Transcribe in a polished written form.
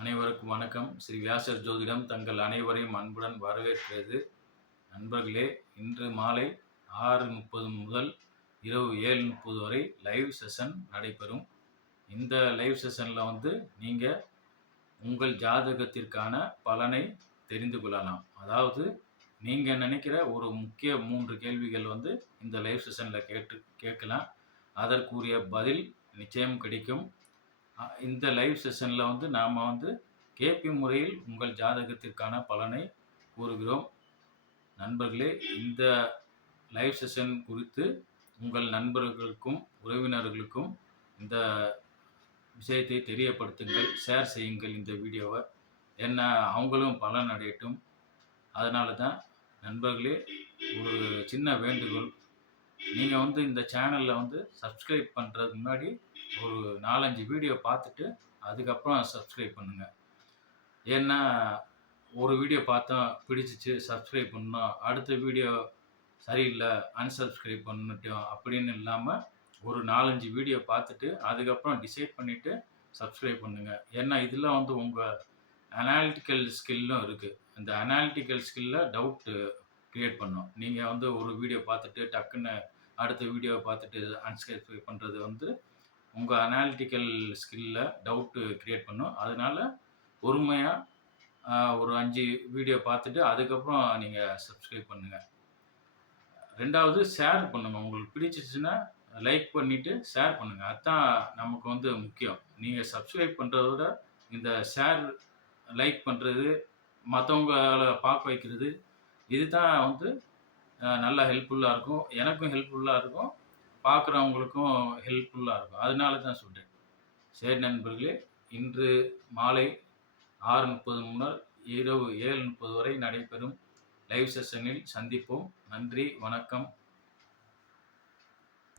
அனைவருக்கும் வணக்கம். ஸ்ரீ வியாசர் ஜோதிடம் தங்கள் அனைவரையும் அன்புடன் வரவேற்கிறது. நண்பர்களே, இன்று மாலை 6:30 முதல் இரவு 7:30 வரை லைவ் செஷன் நடைபெறும். இந்த லைவ் செஷனில் நீங்கள் உங்கள் ஜாதகத்திற்கான பலனை தெரிந்து கொள்ளலாம். அதாவது நீங்கள் நினைக்கிற ஒரு முக்கிய 3 கேள்விகள் இந்த லைவ் செஷனில் கேட்கலாம். அதற்குரிய பதில் நிச்சயம் கிடைக்கும். இந்த லைவ் செஷனில் நாம் கேபி முறையில் உங்கள் ஜாதகத்திற்கான பலனை கூறுகிறோம். நண்பர்களே, இந்த லைவ் செஷன் குறித்து உங்கள் நண்பர்களுக்கும் உறவினர்களுக்கும் இந்த விஷயத்தை தெரியப்படுத்துங்கள், ஷேர் செய்யுங்கள் இந்த வீடியோவை. என்ன அவங்களும் பலன் அடையட்டும். அதனால தான் நண்பர்களே, ஒரு சின்ன வேண்டுகோள். நீங்கள் இந்த சேனலில் சப்ஸ்கிரைப் பண்ணுறதுக்கு முன்னாடி ஒரு 4-5 வீடியோ பார்த்துட்டு அதுக்கப்புறம் சப்ஸ்கிரைப் பண்ணுங்கள். ஏன்னா ஒரு வீடியோ பார்த்தா பிடிச்சிச்சு சப்ஸ்கிரைப் பண்ணோம், அடுத்த வீடியோ சரியில்லை அன்சப்ஸ்கிரைப் பண்ணிட்டோம் அப்படின்னு இல்லாமல் ஒரு 4-5 வீடியோ பார்த்துட்டு அதுக்கப்புறம் டிசைட் பண்ணிவிட்டு சப்ஸ்கிரைப் பண்ணுங்கள். ஏன்னா இதில் உங்கள் அனாலிட்டிக்கல் ஸ்கில்லும் இருக்குது. இந்த அனாலிட்டிக்கல் ஸ்கில்லில் டவுட்டு க்ரியேட் பண்ணும். நீங்கள் ஒரு வீடியோ பார்த்துட்டு டக்குன்னு அடுத்த வீடியோவை பார்த்துட்டு அன்சப்ஸ்கிரைப் பண்ணுறது உங்கள் அனாலிட்டிக்கல் ஸ்கில்லில் டவுட்டு க்ரியேட் பண்ணும். அதனால் பொறுமையாக ஒரு 5 வீடியோ பார்த்துட்டு அதுக்கப்புறம் நீங்கள் சப்ஸ்கிரைப் பண்ணுங்கள். 2வது ஷேர் பண்ணுங்கள். உங்களுக்கு பிடிச்சிச்சுன்னா லைக் பண்ணிவிட்டு ஷேர் பண்ணுங்கள். அதுதான் நமக்கு முக்கியம். நீங்கள் சப்ஸ்கிரைப் பண்ணுறத விட இந்த ஷேர், லைக் பண்ணுறது, மற்றவங்கள பார்க்க வைக்கிறது, இது தான் நல்லா ஹெல்ப்ஃபுல்லாக இருக்கும். எனக்கும் ஹெல்ப்ஃபுல்லாக இருக்கும், பார்க்குறவங்களுக்கும் ஹெல்ப்ஃபுல்லாக இருக்கும். அதனால தான் சொல்கிறேன். சரி நண்பர்களே, இன்று மாலை 6:30 முதல் இரவு 7:30 வரை நடைபெறும் லைவ் செஷனில் சந்திப்போம். நன்றி, வணக்கம்.